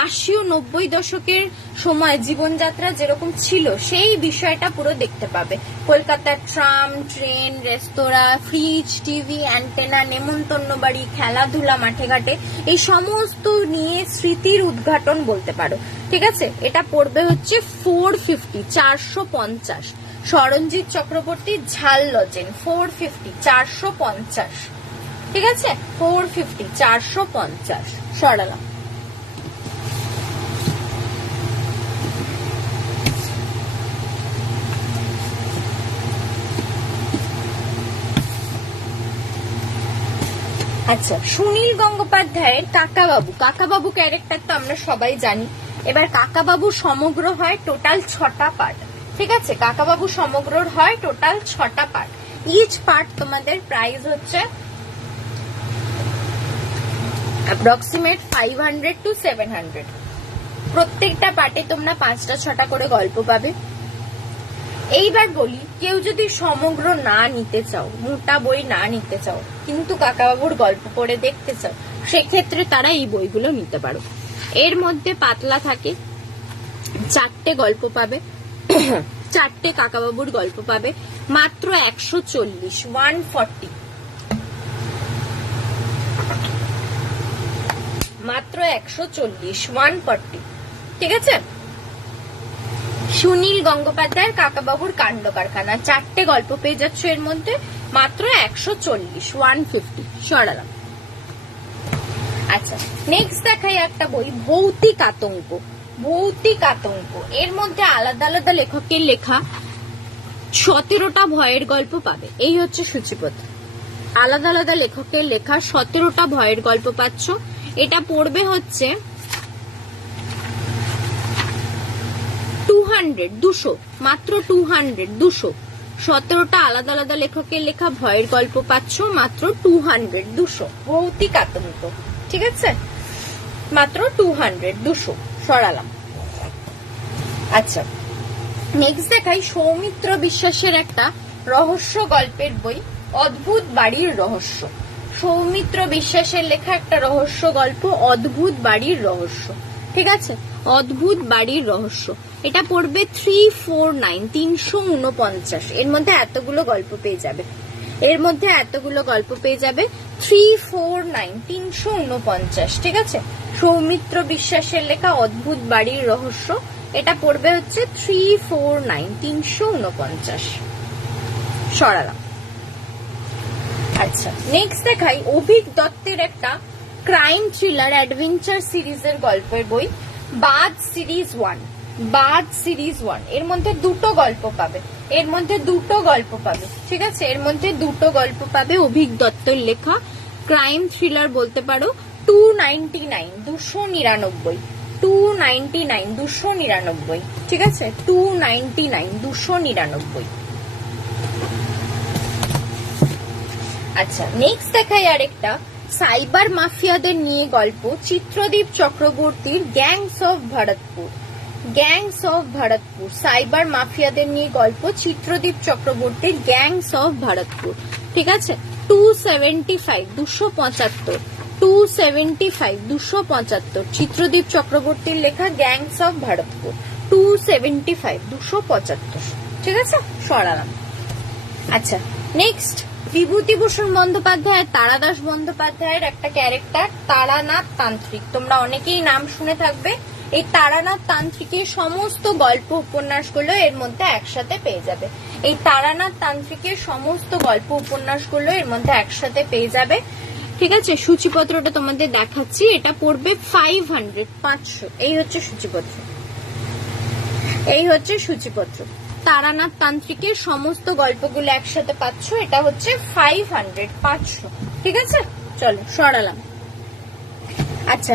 80 ও 90 দশকের সময় জীবনযাত্রা যেরকম ছিল সেই বিষয়টা পুরো দেখতে পাবে। কলকাতার ট্রাম, ট্রেন, রেস্তোরাঁ, ফ্রিজ, টিভি, অ্যান্টেনা, নেমন্তন্ন বাড়ি, খেলাধুলা, মাঠে ঘাটে, এই সমস্ত নিয়ে স্মৃতির উদ্ঘাটন বলতে পারো। ঠিক আছে, এটা পড়বে হচ্ছে 450, 450। সরঞ্জিৎ চক্রবর্তী ঝাল লজেন 450, 450। ঠিক আছে, 450, 450। সরালাম। আচ্ছা, সুনীল গঙ্গোপাধ্যায়ের কাকাবাবু, কাকাবাবু ক্যারেক্টার তো আমরা সবাই জানি। এবার কাকাবাবু সমগ্র হয় টোটাল 6টা পার্ট, ঠিক আছে? কাকাবাবু সমগ্রর হয় টোটাল 6টা পার্ট। ইচ পার্ট তোমাদের প্রাইস হচ্ছে অ্যাপ্রক্সিমেট 500 to 700। প্রত্যেকটা পার্টে তোমরা 5টা 6টা করে গল্প পাবে। এইবার বলি, কেউ যদি সমগ্র না নিতে চাও, মোটা বই না নিতে চাও, কিন্তু কাকাবাবুর গল্প পড়ে দেখতে চাও, সেক্ষেত্রে তারা এই বইগুলো নিতে পারো। এর মধ্যে পাতলা থাকে, 4টে গল্প পাবে, 4টে কাকাবাবুর গল্প পাবে, মাত্র 140, 140, মাত্র 140, 140, ঠিক আছে? সুনীল গঙ্গোপাধ্যায়ের কাকাবাবুর কাণ্ড কারখানা, 4টে গল্প পেয়ে যাচ্ছ এর মধ্যে, মাত্র 140, 150, সরালাম। আচ্ছা, নেক্সট দেখাই একটা বই, ভৌতিক আতঙ্ক। ভৌতিক আতঙ্ক, এর মধ্যে আলাদা আলাদা লেখকের লেখা 17টা ভয়ের গল্প পাবে। এই হচ্ছে সূচিপত্র, আলাদা আলাদা লেখকের লেখা 17টা ভয়ের গল্প পাচ্ছ। এটা পড়বে হচ্ছে 200, মাত্র 200, 17টা আলাদা আলাদা লেখকের লেখা ভয়ের গল্প পাচ্ছ, মাত্র 200। ভৌতিক আতঙ্ক, ঠিক আছে? মাত্র 200, সরালাম। আচ্ছা, নেক্সট দেখাই সৌমিত্র বিশ্বাসের একটা রহস্য গল্পের বই, অদ্ভুত বাড়ির রহস্য। সৌমিত্র বিশ্বাসের লেখা একটা রহস্য গল্প, অদ্ভুত বাড়ির রহস্য, ঠিক আছে? অদ্ভুত বাড়ির রহস্য, এটা পড়বে 349, 349। এর মধ্যে এতগুলো গল্প পেয়ে যাবে, এর মধ্যে এতগুলো গল্প পেয়ে যাবে, 349, 349, ঠিক আছে? সৌমিত্র বিশ্বাসের লেখা অদ্ভুত বাড়ির রহস্য, এটা পড়বে হচ্ছে 349, 349, সরালাম। আচ্ছা, নেক্সট দেখাই অভিক দত্তের একটা ক্রাইম থ্রিলার অ্যাডভেঞ্চার সিরিজের গল্পের বই, বাদ সিরিজ 1। বাদ সিরিজ 1, এর মধ্যে 2টো গল্প পাবে, এর মধ্যে 2টো গল্প পাবে, ঠিক আছে? এর মধ্যে 2টো গল্প পাবে, অভিক দত্তের লেখা ক্রাইম থ্রিলার বলতে পারো। 299, 299, 299, 299, ঠিক আছে? 299, 299। আচ্ছা, নেক্সট দেখাই আরেকটা সাইবার মাফিয়াদের নিয়ে গল্প, চিত্রদীপ চক্রবর্তীর gangs of Bharatpur. Gangs of Bharatpur, cyber মাফিয়াদের নিয়ে গল্প, চিত্রদীপ চক্রবর্তীর গ্যাংস অফ ভরতপুর, ঠিক আছে? 275, 275, 275, 275, চিত্রদীপ চক্রবর্তীর লেখা গ্যাংস অফ ভরতপুর, 275, 275, ঠিক আছে? সরালাম। আচ্ছা, নেক্সট বিভূতিভূষণ বন্দ্যোপাধ্যায়, তারাদাস বন্দ্যোপাধ্যায়ের একটা ক্যারেক্টার তারানাথ তান্ত্রিক। তোমরা অনেকেই নাম শুনে থাকবে। এই তারানাথ তান্ত্রিকের সমস্ত গল্প উপন্যাসগুলো এর মধ্যে একসাথে পেয়ে যাবে। এই তারানাথ তান্ত্রিকের সমস্ত গল্প উপন্যাসগুলো এর মধ্যে একসাথে পেয়ে যাবে, ঠিক আছে? সূচিপত্রটা তোমাদের দেখাচ্ছি, এটা পড়বে 500, 500। এই হচ্ছে সূচিপত্র, এই হচ্ছে সূচিপত্র। তারানাথ তান্ত্রিকের সমস্ত গল্পগুলো একসাথে পাচ্ছ, এটা হচ্ছে 500, 500, ঠিক আছে? চলো, সরালাম। আচ্ছা,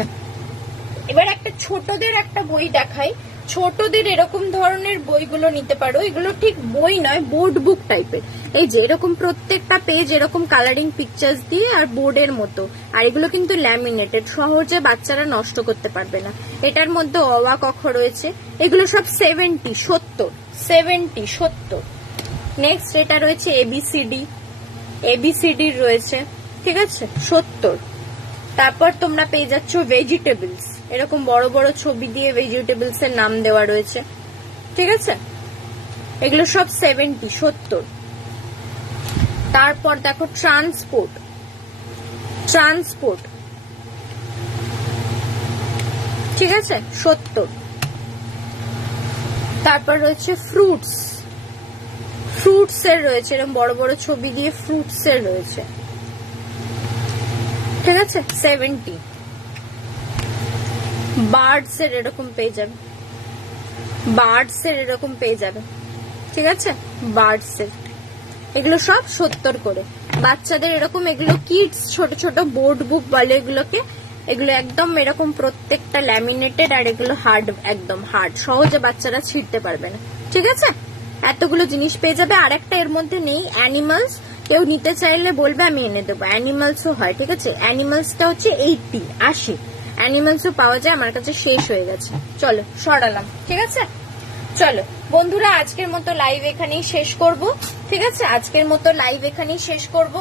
এবার একটা ছোটদের একটা বই দেখাই। ছোটদের এরকম ধরনের বইগুলো নিতে পারো, এগুলো ঠিক বই নয়, বোর্ড বুক টাইপের। এই যে এরকম প্রত্যেকটা পেজ এরকম কালারিং পিকচার্স দিয়ে আর বোর্ডের মতো, আর এগুলো কিন্তু ল্যামিনেটেড, সহজে বাচ্চারা নষ্ট করতে পারবে না। এটার মধ্যে অ আ ক খ রয়েছে, এগুলো সব 70, 70। নেক্সট এটা রয়েছে এবিসিডি, এবিসিডি রয়েছে, ঠিক আছে? 70। তারপর তোমরা পেয়ে যাচ্ছ ভেজিটেবলস, এরকম বড় বড় ছবি দিয়ে ভেজিটেবলস এর নাম দেওয়া রয়েছে, ঠিক আছে? এগুলো সব 70, 70। তারপর দেখো ট্রান্সপোর্ট, ট্রান্সপোর্ট, ঠিক আছে? 70। তারপর রয়েছে ফ্রুটস, ফ্রুটস এর রয়েছে, এরকম বড় বড় ছবি দিয়ে ফ্রুটস এর রয়েছে, ঠিক আছে? 70। বার্ডস এর এরকম পেয়ে যাবে, বার্ডস এর এরকম পেয়ে যাবে, ঠিক আছে? বার্ডস এর এগুলো সব 70 করে। বাচ্চাদের এরকম এগুলো কিডস ছোট ছোট বোর্ড বুক বলে এগুলোকে। এগুলো একদম এরকম প্রত্যেকটা ল্যামিনেটেড, আর এগুলো হার্ড, একদম হার্ড, সহজে বাচ্চারা ছিঁড়তে পারবে না। ঠিক আছে, এতগুলো জিনিস পেয়ে যাবে। আর একটা এর মধ্যে নেই অ্যানিমালস, কেউ নিতে চাইলে বলবে আমি এনে দেবো। অ্যানিমালসও হয়, ঠিক আছে। অ্যানিমালসটা হচ্ছে 80 অ্যানিমালসও পাওয়া যায়, আমার কাছে শেষ হয়ে গেছে। চলো সরালাম, ঠিক আছে। চলো বন্ধুরা, আজকের মতো লাইভ এখানেই শেষ করব। ঠিক আছে, আজকের মতো লাইভ এখানেই শেষ করব।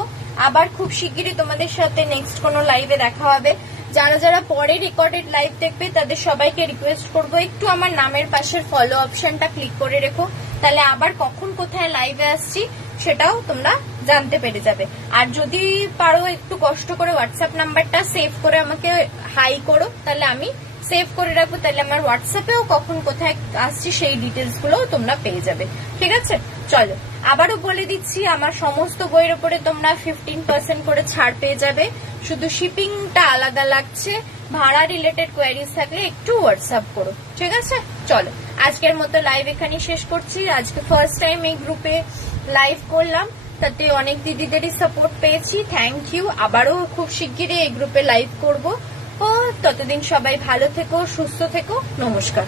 আবার খুব শিগগিরই তোমাদের সাথে নেক্সট কোনো লাইভে দেখা হবে। যারা যারা পরে রেকর্ডেড লাইভ দেখবে তাদের সবাইকে রিকোয়েস্ট করব একটু আমার নামের পাশের ফলো অপশনটা ক্লিক করে রেখো, তাহলে আবার কখন কোথায় লাইভে আসছি সেটাও তোমরা জানতে পেরে যাবে। আর যদি পারো একটু কষ্ট করে হোয়াটসঅ্যাপ নাম্বারটা সেভ করে আমাকে হাই করো, তাহলে আমি সেভ করে রাখবো, তাহলে আমার হোয়াটসঅ্যাপেও কখন কোথায় আসছি সেই ডিটেলস গুলো তোমরা পেয়ে যাবে। ঠিক আছে, চলো আবারও বলে দিচ্ছি, আমার সমস্ত বইয়ের উপরে তোমরা 15% করে ছাড় পেয়ে যাবে। শুধু শিপিংটা আলাদা লাগছে। ভাড়া রিলেটেড কোয়ারিজ থাকলে একটু হোয়াটসঅ্যাপ করো। ঠিক আছে, চলো আজকের মতো লাইভ এখানেই শেষ করছি। আজকে ফার্স্ট টাইম এই গ্রুপে লাইভ করলাম, তাতে অনেক দিদিদেরই সাপোর্ট পেয়েছি, থ্যাংক ইউ। আবারও খুব শিগগিরই এই গ্রুপে লাইভ করব। ও ততদিন সবাই ভালো থেকো, সুস্থ থেকো, নমস্কার।